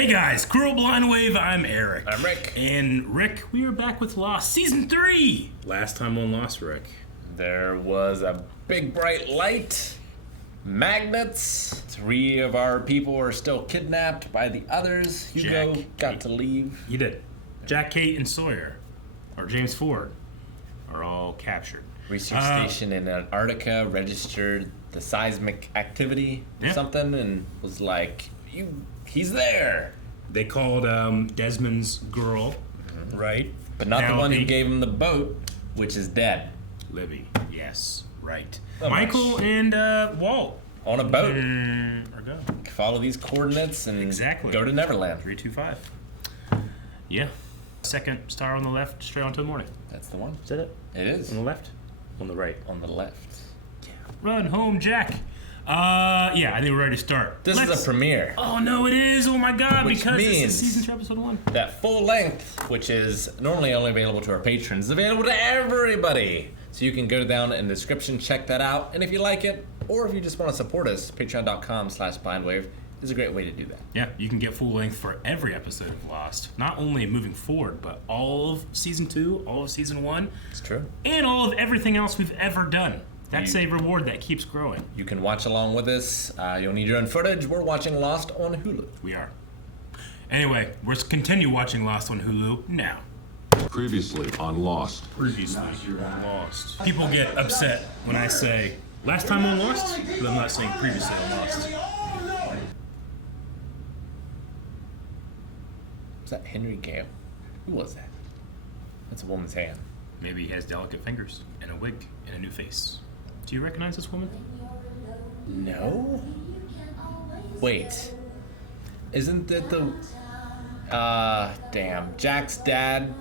Hey guys, Cruel Blind Wave, I'm Eric. I'm Rick. And Rick, we are back with Lost Season 3! Last time on Lost, Rick. There was a big bright light, magnets, 3 of our people are still kidnapped by the others. Hugo got to leave. He did. Jack, Kate, and Sawyer, or James Ford, are all captured. Research station in Antarctica registered the seismic activity or something and was like, he's there. They called Desmond's girl. Right. But not the one who gave him the boat, which is dead. Libby. Yes. Right. Michael and Walt. On a boat. Are go. Follow these coordinates and go to Neverland. 325. Yeah. Second star on the left, straight on to the morning. That's the one. Is that it? It is. On the left? On the right? On the left. Yeah. Run home, Jack. Yeah, I think we're ready to start. This is a premiere. Oh, no, it is. Oh, my God. Which because means this is season 2, episode 1. That full length, which is normally only available to our patrons, is available to everybody. So you can go down in the description, check that out. And if you like it, or if you just want to support us, patreon.com/blindwave is a great way to do that. Yeah, you can get full length for every episode of Lost. Not only moving forward, but all of season 2, all of season 1. It's true. And all of everything else we've ever done. That's a reward that keeps growing. You can watch along with us. You'll need your own footage. We're watching Lost on Hulu. We are. Anyway, let's continue watching Lost on Hulu now. Previously on Lost. Previously on Lost. People get upset when I say last time on Lost, but I'm not saying previously on Lost. Was that Henry Gale? Who was that? That's a woman's hand. Maybe he has delicate fingers and a wig and a new face. Do you recognize this woman? No. Wait. Isn't it the... damn. Jack's dad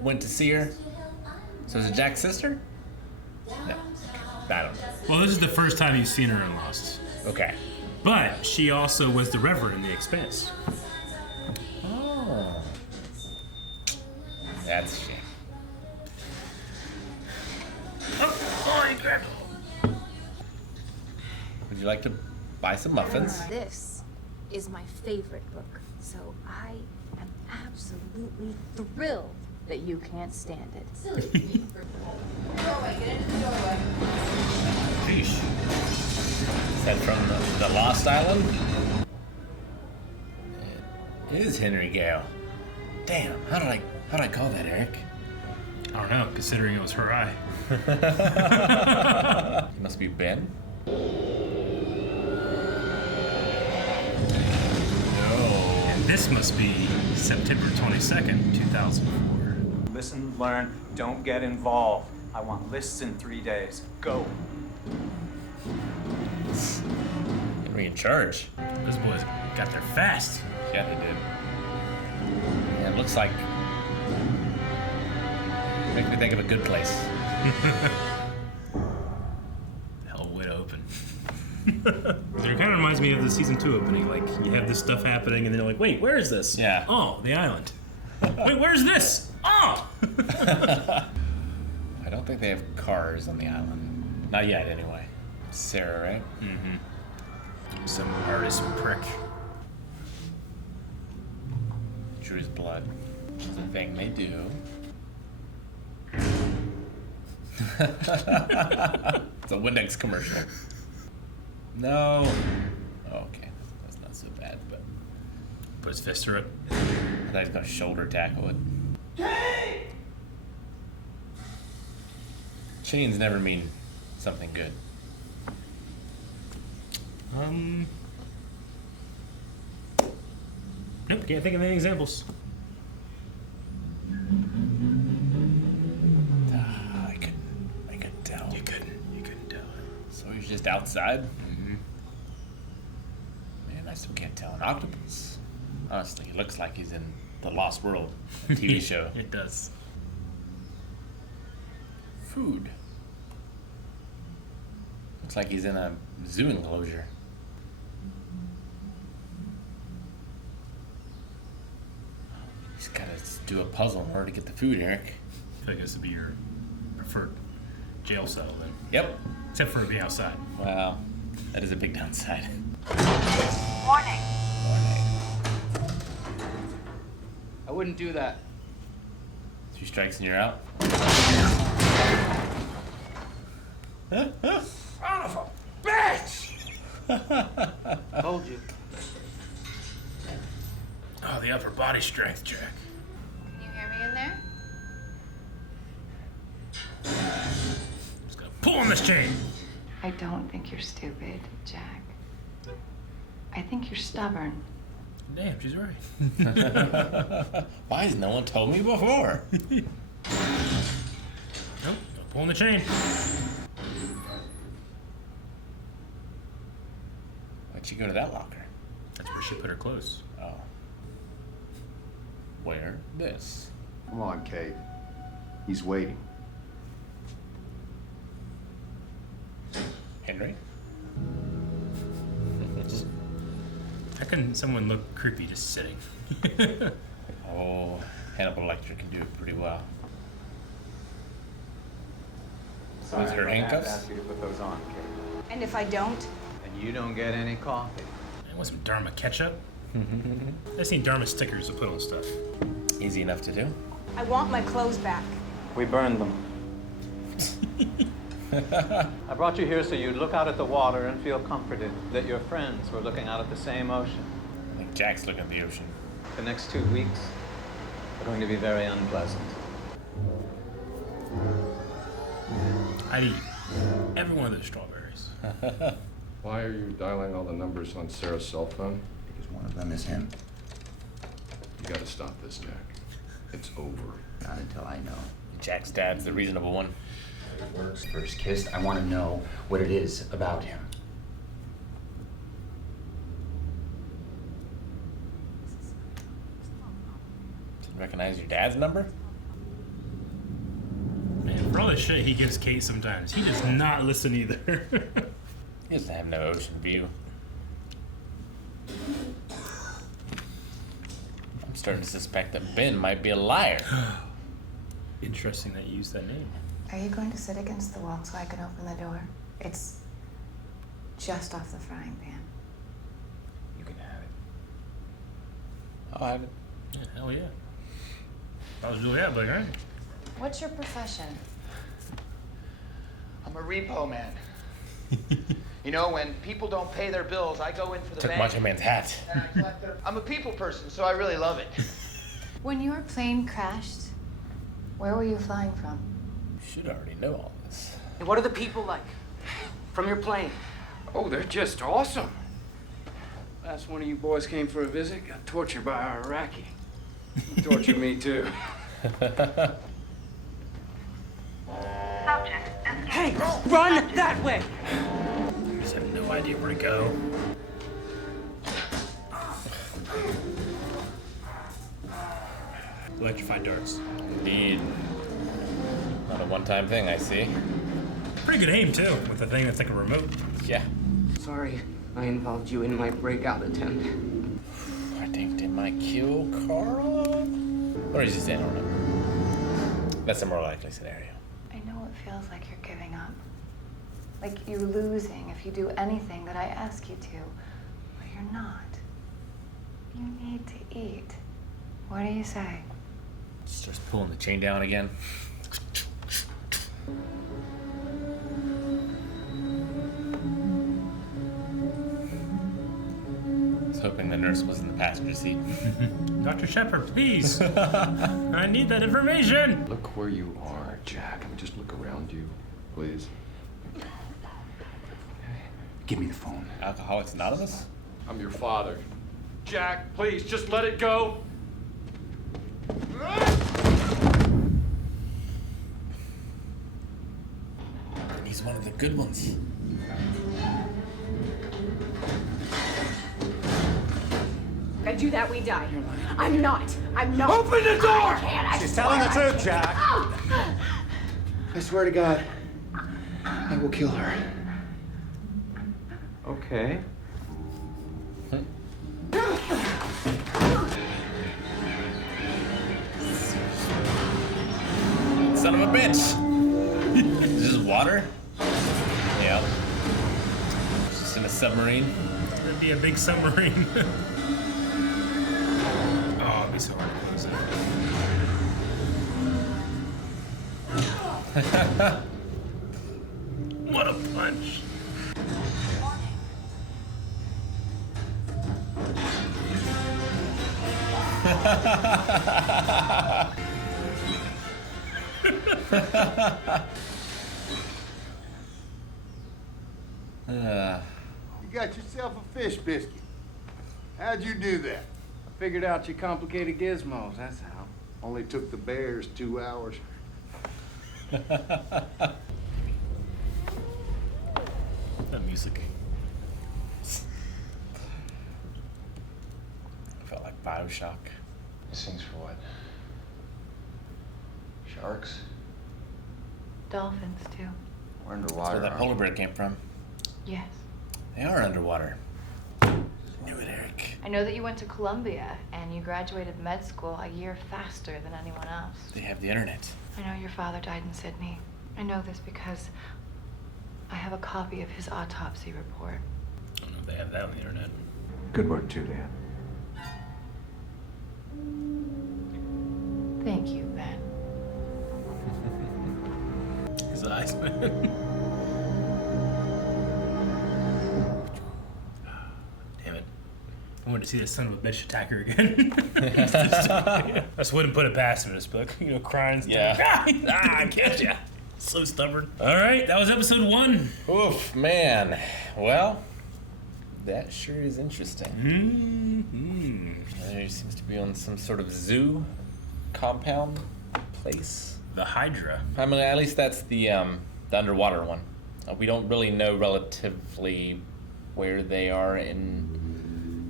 went to see her? So is it Jack's sister? No. I don't know. Well, this is the first time you've seen her in Lost. Okay. But she also was the Reverend in The Expanse. Oh. That's a shame. Oh, I grabbed it. Would you like to buy some muffins? This is my favorite book, so I am absolutely thrilled that you can't stand it. Sheesh. Is that from the Lost Island? It is Henry Gale. Damn, how did I call that, Eric? I don't know, considering it was her eye. It must be Ben. No. And this must be September 22nd, 2004. Listen, learn, don't get involved. I want lists in 3 days. Go. Henry in charge. Those boys got there fast. Yeah, they did. Yeah, it looks like... Makes me think of A Good Place. Hell, way to open. It kind of reminds me of the season 2 opening. Like, you have this stuff happening, and then you're like, wait, where is this? Yeah. Oh, the island. Wait, where's this? Oh! I don't think they have cars on the island. Not yet, anyway. Sarah, right? Mm-hmm. Some artist prick. Drew his blood. Which is a thing they do. It's a Windex commercial. No. Oh, okay. That's not so bad, but... Put his fist through it. I thought he was going to shoulder tackle it. Chains never mean something good. Nope, can't think of any examples. I couldn't tell. You couldn't tell. So he's just outside? Mm-hmm. Man, I still can't tell. An octopus? Honestly, he looks like he's in the Lost World TV show. It does. Food. Looks like he's in a zoo enclosure. He's got to do a puzzle in order to get the food, Eric. I feel like this would be your preferred jail cell then. Yep. Except for it being outside. Wow. That is a big downside. Warning. Warning. wouldn't do that. 2 strikes and you're out. Son of a bitch! Told you. Oh, the upper body strength, Jack. Can you hear me in there? Just gonna pull on this chain. I don't think you're stupid, Jack. I think you're stubborn. Damn, she's right. Why has no one told me before? Nope, pulling the chain. Why'd she go to that locker? That's where she put her clothes. Oh. Where? This. Come on, Kate. He's waiting. Henry? How can someone look creepy just sitting? Oh, Hannibal Lecter can do it pretty well. Sorry, Was her I'm gonna have to handcuffs? ask you to put those on, Kate. And if I don't? And you don't get any coffee. And want some Dharma ketchup? I've seen Dharma stickers to put on stuff. Easy enough to do. I want my clothes back. We burned them. I brought you here so you'd look out at the water and feel comforted that your friends were looking out at the same ocean. I think Jack's looking at the ocean. The next 2 weeks are going to be very unpleasant. I'd eat every one of those strawberries. Why are you dialing all the numbers on Sarah's cell phone? Because one of them is him. You gotta stop this, Jack. It's over. Not until I know. Jack's dad's the reasonable one. Works first kissed. I want to know what it is about him. Didn't recognize your dad's number? Man, for all the shit he gives Kate sometimes, he does not listen either. He doesn't have no ocean view. I'm starting to suspect that Ben might be a liar. Interesting that you used that name. Are you going to sit against the wall so I can open the door? It's just off the frying pan. You can have it. I'll have it. Yeah, hell yeah. If I was Juliet, but right? What's your profession? I'm a repo man. You know, when people don't pay their bills, I go in for the Took bank. Macho Man's hat. And I collect their... I'm a people person, so I really love it. When your plane crashed, where were you flying from? You should already know all this. And what are the people like? From your plane? Oh, they're just awesome. Last one of you boys came for a visit, got tortured by our Iraqi. Tortured me too. Hey, run that way! I just have no idea where to go. Electrified darts. Indeed. Not a one-time thing, I see. Pretty good aim, too, with the thing that's like a remote. Yeah. Sorry, I involved you in my breakout attempt. I think they might kill Carl. Or is he staying on it? That's a more likely scenario. I know it feels like you're giving up. Like you're losing if you do anything that I ask you to. But you're not. You need to eat. What do you say? Starts pulling the chain down again. I was hoping the nurse was in the passenger seat. Dr. Shepard, please. I need that information. Look where you are, Jack. I mean, just look around you, please. Give me the phone. Alcoholics Anonymous? I'm your father. Jack, please, just let it go. He's one of the good ones. If I do that, we die. I'm not. Open the door! She's telling the truth, Jack. I swear to God, I will kill her. Okay. Son of a bitch! Is this water? Yeah. Just in a submarine. That'd be a big submarine. Oh, it'd be so hard to close it. What a punch. You got yourself a fish biscuit. How'd you do that? I figured out your complicated gizmos, that's how. Only took the bears 2 hours. That music. Felt like Bioshock. These things for what? Sharks? Dolphins, too. We're That's underwater. where that polar bear came from. Yes. They are underwater. Knew it, Eric. I know that you went to Columbia and you graduated med school a year faster than anyone else. They have the internet. I know your father died in Sydney. I know this because I have a copy of his autopsy report. I don't know if they have that on the internet. Good work, Juliet. Thank you, Ben. His eyes, man. Damn it. I wanted to see that son of a bitch attack her again. I just wouldn't put it past him in this book. You know, crying. Yeah. I can't ya. So stubborn. All right, that was episode 1. Oof, man. Well, that sure is interesting. Mm-hmm. There seems to be on some sort of zoo compound place. The Hydra. I mean, at least that's the underwater one. We don't really know relatively where they are in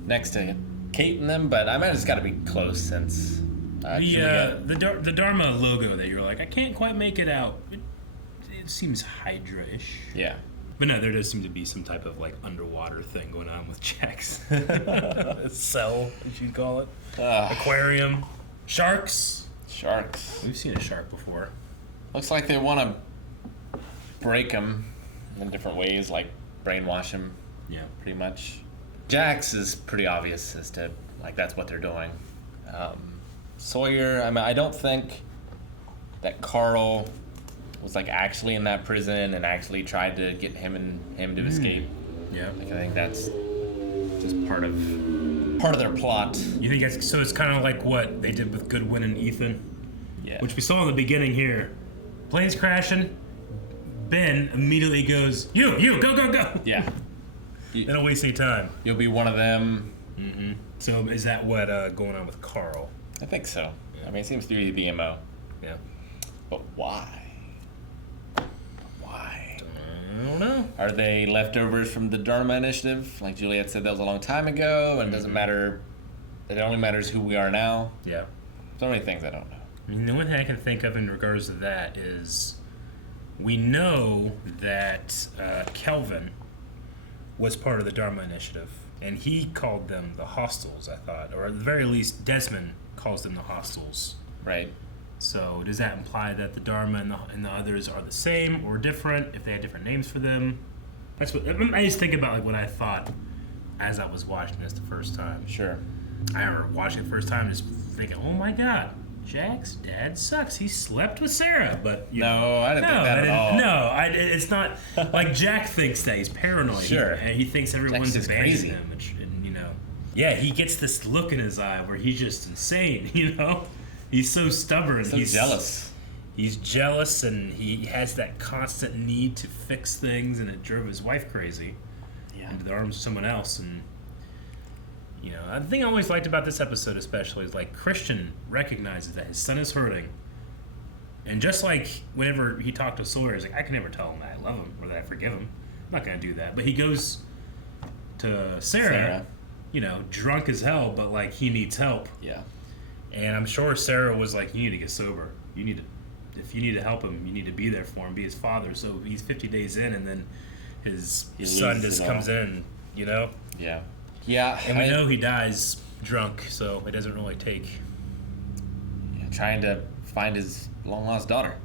next to Kate and them, but I imagine it's got to be close since The Dharma logo that you're like, I can't quite make it out. It seems Hydra-ish. Yeah. But no, there does seem to be some type of like underwater thing going on with Jax. Cell, as you'd call it. Aquarium. Sharks. Sharks. We've seen a shark before. Looks like they want to break them in different ways, like brainwash them. Yeah. Pretty much. Jax is pretty obvious as to, like, that's what they're doing. Sawyer, I mean, I don't think that Carl was, like, actually in that prison and actually tried to get him to escape. Yeah. Like, I think that's just part of their plot. You think it's, so it's kind of like what they did with Goodwin and Ethan? Yeah. Which we saw in the beginning here. Plane's crashing. Ben immediately goes, you, go, go, go. Yeah. They don't waste any time. You'll be one of them. Mm-hmm. So is that what going on with Carl? I think so. Yeah. I mean, it seems to be the MO. Yeah. But why? Why? I don't know. Are they leftovers from the Dharma Initiative? Like Juliet said, that was a long time ago, and it doesn't matter. It only matters who we are now. Yeah. So many things I don't know. I mean, the only thing I can think of in regards to that is we know that Kelvin was part of the Dharma Initiative, and he called them the Hostiles, I thought. Or at the very least, Desmond calls them the Hostiles. Right. So does that imply that the Dharma and the others are the same or different, if they had different names for them? That's what I just think about, like what I thought as I was watching this the first time. Sure. I remember watching it the first time just thinking, oh my god, Jack's dad sucks. He slept with Sarah, but No, I didn't think that at all. No, it's not like Jack thinks that he's paranoid. Sure. And he thinks everyone's Jack's just abandoning crazy. him, and you know, yeah, he gets this look in his eye where he's just insane. You know, he's so stubborn. He's jealous. He's jealous, and he has that constant need to fix things, and it drove his wife crazy. Yeah. Into the arms of someone else, and you know, the thing I always liked about this episode especially is like Christian recognizes that his son is hurting. And just like whenever he talked to Sawyer, he's like, I can never tell him that I love him or that I forgive him. I'm not going to do that. But he goes to Sarah, you know, drunk as hell, but like he needs help. Yeah. And I'm sure Sarah was like, you need to get sober. You need to, if you need to help him, you need to be there for him, be his father. So he's 50 days in, and then his son just comes in, you know? Yeah. Yeah. And we know he dies drunk, so it doesn't really take. Yeah, trying to find his long-lost daughter.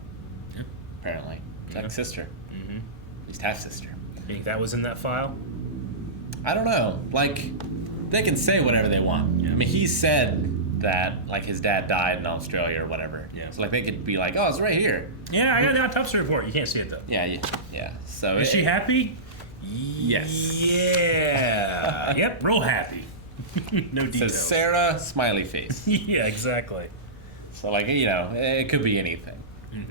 Yeah. Apparently. Jack's sister. Mm-hmm. At least half-sister. You think that was in that file? I don't know. Like, they can say whatever they want. Yeah. I mean, he said that like his dad died in Australia or whatever. Yeah. So like they could be like, oh, it's right here. Yeah, I got the autopsy report. You can't see it though. Yeah. So Is she happy? Yes. Yeah. Yep, real happy. No It details. says Sarah, smiley face. Yeah, exactly. So like, you know, it could be anything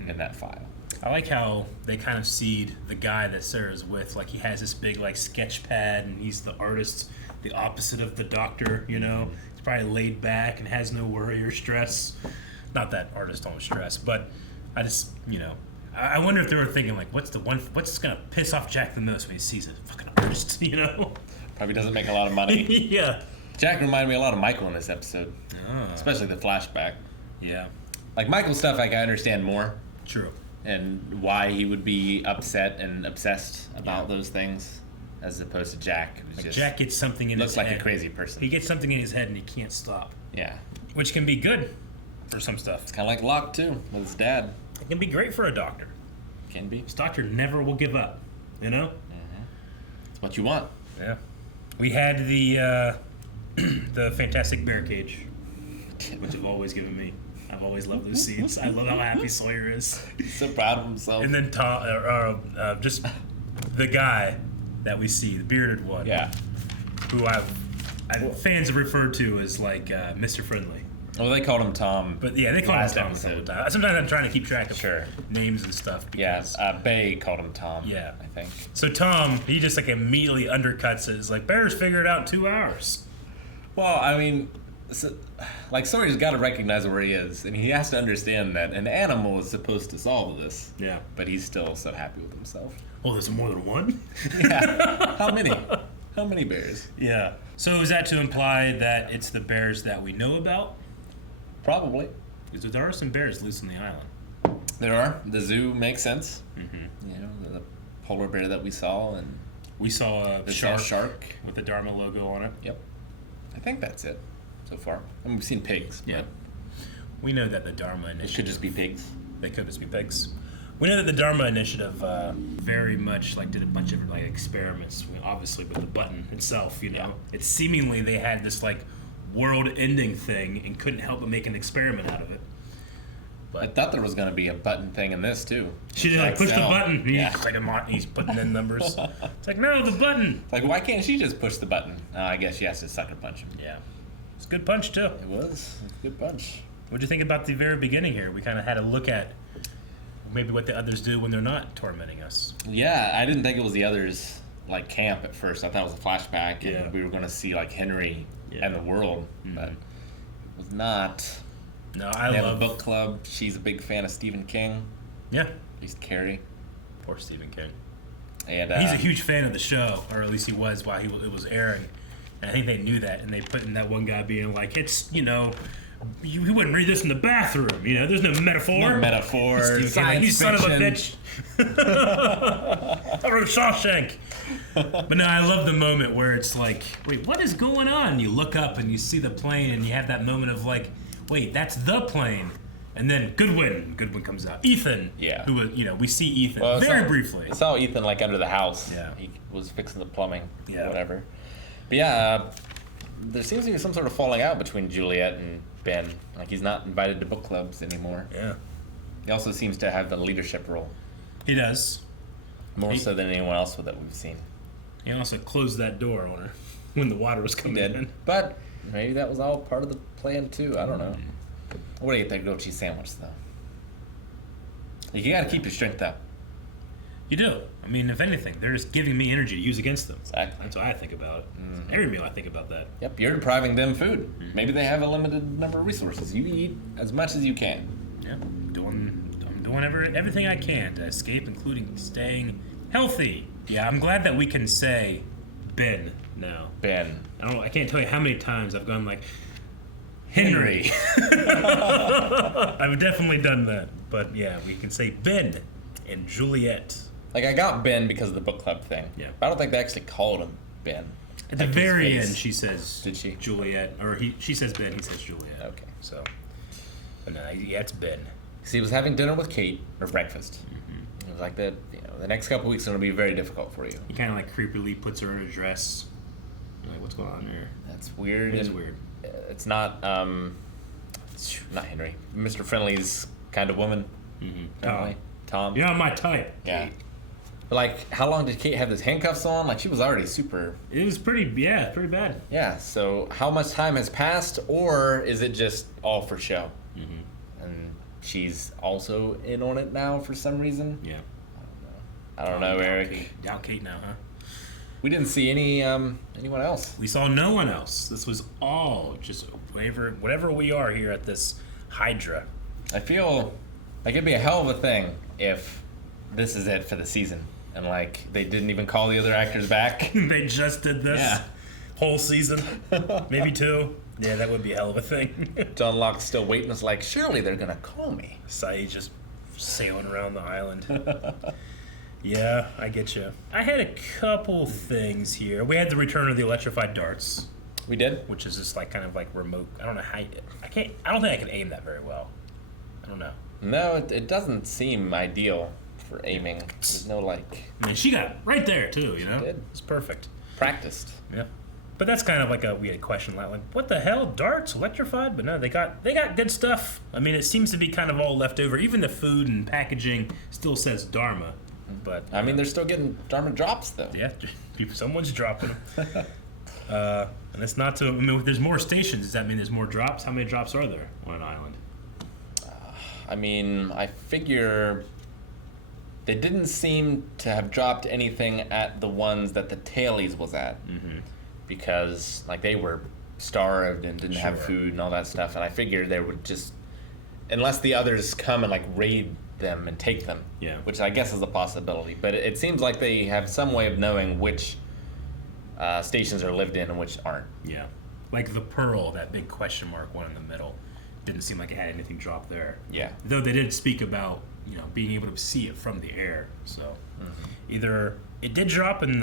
in that file. I like how they kind of seed the guy that Sarah's with. Like he has this big like sketch pad, and he's the artist, the opposite of the doctor. You know, he's probably laid back and has no worry or stress. Not that artists don't stress, but I just, you know, I wonder if they were thinking like, what's gonna piss off Jack the most when he sees a fucking artist? You know, Probably doesn't make a lot of money. Yeah. Jack reminded me a lot of Michael in this episode, especially the flashback. Yeah. Like Michael's stuff, I can understand more. True. And why he would be upset and obsessed about those things, as opposed to Jack. Who's Like just Jack gets something in his looks head. like a crazy person. He gets something in his head and he can't stop. Yeah. Which can be good for some stuff. It's kind of like Locke too, with his dad. It can be great for a doctor. Can be. This doctor never will give up. You know. It's what you want. Yeah. We had the the Fantastic Bear Cage, which have always given me. I've always loved those scenes. I love how happy Sawyer is. He's so proud of himself. And then just the guy that we see, the bearded one. Yeah. Who fans have referred to as like Mr. Friendly. Well, they called him Tom. But yeah, they call him last Tom episode. sometimes. Sometimes I'm trying to keep track of names and stuff. Yeah, Bay called him Tom. Yeah. I think. So Tom, he just like immediately undercuts it. It's like, Bears figured it out in 2 hours. Well, I mean, like Sawyer's got to recognize where he is, and he has to understand that an animal is supposed to solve this. Yeah. But he's still so happy with himself. Oh, there's more than one? Yeah. How many? How many bears? Yeah. So is that to imply that it's the bears that we know about? Probably. Because there are some bears loose on the island. There are. The zoo makes sense. Mm-hmm. You know, the polar bear that we saw, and we saw a shark with the Dharma logo on it. Yep. I think that's it so far. And we've seen pigs. Yeah. We know that the Dharma Initiative... It could just be pigs. They could just be pigs. We know that the Dharma Initiative very much like did a bunch of like experiments, obviously with the button itself. You know, it's seemingly they had this like world-ending thing and couldn't help but make an experiment out of it. But I thought there was going to be a button thing in this too. She just like push the button. Yeah. He's putting in numbers. It's like, no, the button. It's like, why can't she just push the button? I guess she has to sucker punch him. Yeah. It's a good punch too. It was a good punch. What do you think about the very beginning here? We kind of had a look at maybe what the others do when they're not tormenting us. Yeah, I didn't think it was the others like camp at first. I thought it was a flashback, and we were going to see like Henry and the world, but it was not. No, they have a book club. She's a big fan of Stephen King. Yeah, at least Carrie. Poor Stephen King. And he's a huge fan of the show, or at least he was while it was airing. And I think they knew that, and they put in that one guy being like, "It's you wouldn't read this in the bathroom. You know, there's no metaphor. No metaphor. You son of a bitch." I wrote Shawshank. But no, I love the moment where it's like, wait, what is going on? You look up and you see the plane, and you have that moment of like, wait, that's the plane. And then Goodwin comes out. Ethan, who was, we see Ethan very briefly. I saw Ethan like under the house. Yeah, he was fixing the plumbing. Yeah, whatever. But yeah, there seems to be some sort of falling out between Juliet and Ben. Like he's not invited to book clubs anymore. Yeah. He also seems to have the leadership role. He does. More so than anyone else that we've seen. He also closed that door on her when the water was coming in. But maybe that was all part of the plan too. I don't know. What do you think, grilled cheese sandwich though? You gotta keep your strength up. You do. I mean, if anything, they're just giving me energy to use against them. Exactly. That's what I think about it. Every meal I think about that. Yep, you're depriving them food. Maybe they have a limited number of resources. You eat as much as you can. Yeah, I'm doing everything I can to escape, including staying healthy. Yeah, I'm glad that we can say Ben now. Ben. I can't tell you how many times I've gone like, Henry. I've definitely done that. But yeah, we can say Ben and Juliet. Like, I got Ben because of the book club thing. Yeah. But I don't think they actually called him Ben. At the very end, she says, "Did she?" Juliet, or she says Ben, he says Juliet. Okay. So, but no, yeah, it's Ben. So he was having dinner with Kate, or breakfast. It was like that. The next couple weeks are going to be very difficult for you. He kind of like creepily puts her in a dress. You're like, what's going on there? That's weird. It is weird. It's not. not Henry, Mr. Friendly's kind of woman. Tom. You're not my type. Yeah. But like, how long did Kate have those handcuffs on? Like, she was already super. It was pretty bad. Yeah. So how much time has passed, or is it just all for show? And she's also in on it now for some reason. Yeah. I don't know, Eric. Down Kate now, huh? We didn't see anyone else. We saw no one else. This was all just whatever we are here at this Hydra. I feel like it'd be a hell of a thing if this is it for the season, and like they didn't even call the other actors back. They just did this whole season, maybe 2. Yeah, that would be a hell of a thing. John Locke's still waiting. Is like, surely they're gonna call me. Saeed just sailing around the island. Yeah, I get you. I had a couple things here. We had the return of the electrified darts. We did, which is just like kind of like remote. I don't know how. I don't think I can aim that very well. I don't know. No, it doesn't seem ideal for aiming. There's no like. I mean, she got right there too. You know, did. It's perfect. Practiced. Yeah. But that's kind of like a weird question, like what the hell, darts, electrified? But no, they got good stuff. I mean, it seems to be kind of all left over. Even the food and packaging still says Dharma. But I mean, they're still getting Dharma drops though. Yeah, someone's dropping them. And it's not to. I mean, if there's more stations, does that mean there's more drops? How many drops are there on an island? I mean, I figure they didn't seem to have dropped anything at the ones that the tailies was at, because like they were starved and didn't have food and all that stuff. And I figured they would just, unless the others come and like raid them and take them, which I guess is a possibility. But it seems like they have some way of knowing which stations are lived in and which aren't. Yeah, like the Pearl, that big question mark one in the middle, didn't seem like it had anything dropped there. Yeah. Though they did speak about being able to see it from the air. So either it did drop and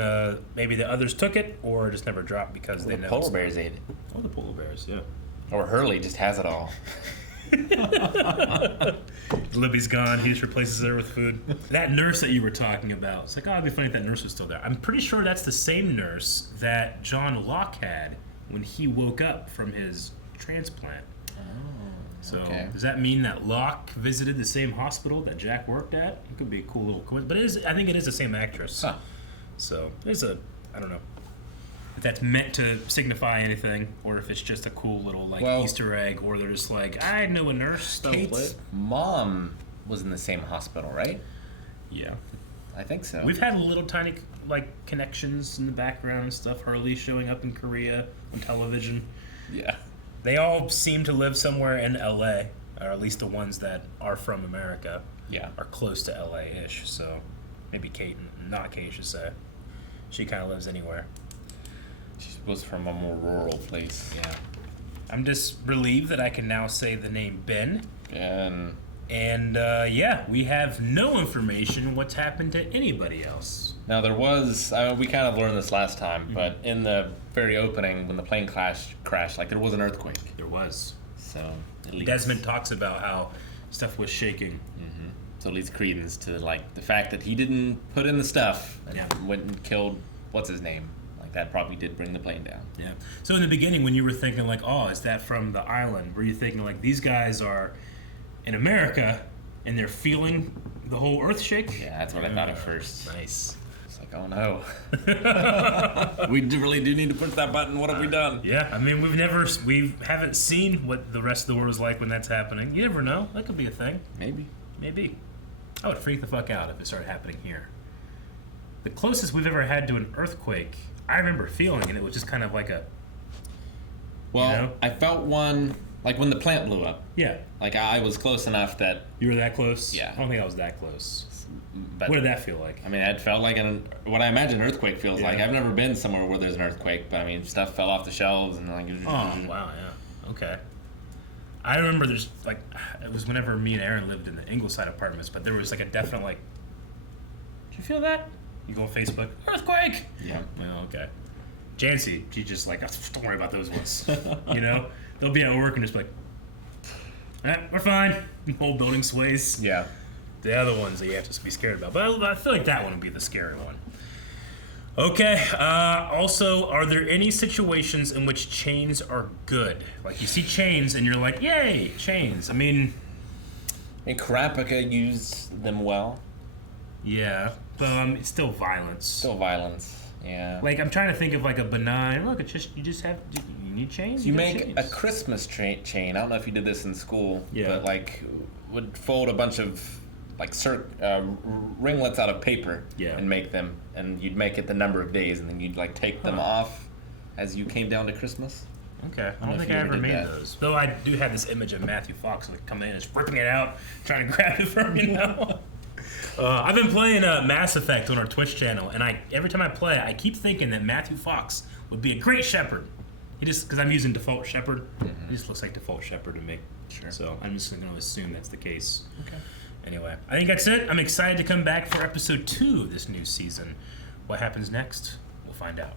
maybe the others took it, or just never dropped because they know. The polar bears ate it. Oh, the polar bears, yeah. Or Hurley just has it all. Libby's gone. He just replaces her with food. That nurse that you were talking about, it's like, oh, it'd be funny if that nurse was still there. I'm pretty sure that's the same nurse that John Locke had when he woke up from his transplant. So does that mean that Locke visited the same hospital that Jack worked at? It could be a cool little coincidence. But I think it is the same actress. Huh. So there's I don't know if that's meant to signify anything, or if it's just a cool little Easter egg, or they're just like, I knew a nurse. Kate's mom was in the same hospital, right? Yeah. I think so. We've had little tiny connections in the background and stuff. Hurley showing up in Korea on television. Yeah. They all seem to live somewhere in LA, or at least the ones that are from America. Yeah. Are close to LA-ish. So maybe Kate, not Kate, I should say. She kind of lives anywhere. She was from a more rural place. Yeah. I'm just relieved that I can now say the name Ben. Ben. And we have no information what's happened to anybody else. Now there was, we kind of learned this last time, but in the very opening, when the plane crashed, there was an earthquake. There was. So Desmond talks about how stuff was shaking. So it leads credence to the fact that he didn't put in the stuff and went and killed what's his name. That probably did bring the plane down. Yeah. So in the beginning, when you were thinking is that from the island? Were you thinking these guys are in America and they're feeling the whole earth shake? Yeah, that's what I thought at first. Nice. It's like, oh no. We really do need to push that button. What have we done? Yeah, I mean, we haven't seen what the rest of the world is like when that's happening. You never know. That could be a thing. Maybe. I would freak the fuck out if it started happening here. The closest we've ever had to an earthquake, I remember feeling, and it was just kind of like a... Well, I felt one, when the plant blew up. Yeah. I was close enough that... You were that close? Yeah. I don't think I was that close. But what did that feel like? I mean, it felt like what I imagine an earthquake feels like. I've never been somewhere where there's an earthquake, but I mean, stuff fell off the shelves and Oh, wow, yeah. Okay. I remember there's, it was whenever me and Aaron lived in the Ingleside apartments, but there was a definite, did you feel that? You go on Facebook, earthquake! Yeah. Well, okay. Jancy, she just don't worry about those ones. They'll be at work and just we're fine. The whole building sways. Yeah. The other ones that you have to be scared about. But I feel like that one would be the scary one. Okay. Also, are there any situations in which chains are good? Like you see chains and you're like, yay, chains. I mean, Karapika used them well. Yeah, but it's still violence. Still violence. Yeah. Like I'm trying to think of like a benign. Look, it's just you need chains. You got make chains. a Christmas chain. I don't know if you did this in school. Yeah. But like, would fold a bunch of like ringlets out of paper. Yeah. And make them, and you'd make it the number of days, and then you'd like take them off as you came down to Christmas. Okay, I don't think I ever made those. Though I do have this image of Matthew Fox like coming in and just ripping it out, trying to grab it from you now. I've been playing Mass Effect on our Twitch channel, and every time I play, I keep thinking that Matthew Fox would be a great Shepherd. He just, because I'm using default Shepherd, he just looks like default Shepherd to me. Sure. So I'm just going to assume that's the case. Okay. Anyway, I think that's it. I'm excited to come back for episode 2 of this new season. What happens next? We'll find out.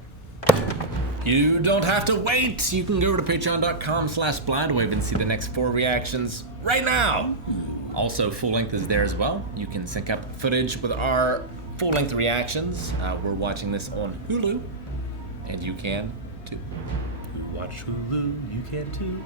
You don't have to wait. You can go to patreon.com/blindwave and see the next 4 reactions right now. Also, full length is there as well. You can sync up footage with our full length reactions. We're watching this on Hulu, and you can too. Watch Hulu, you can too.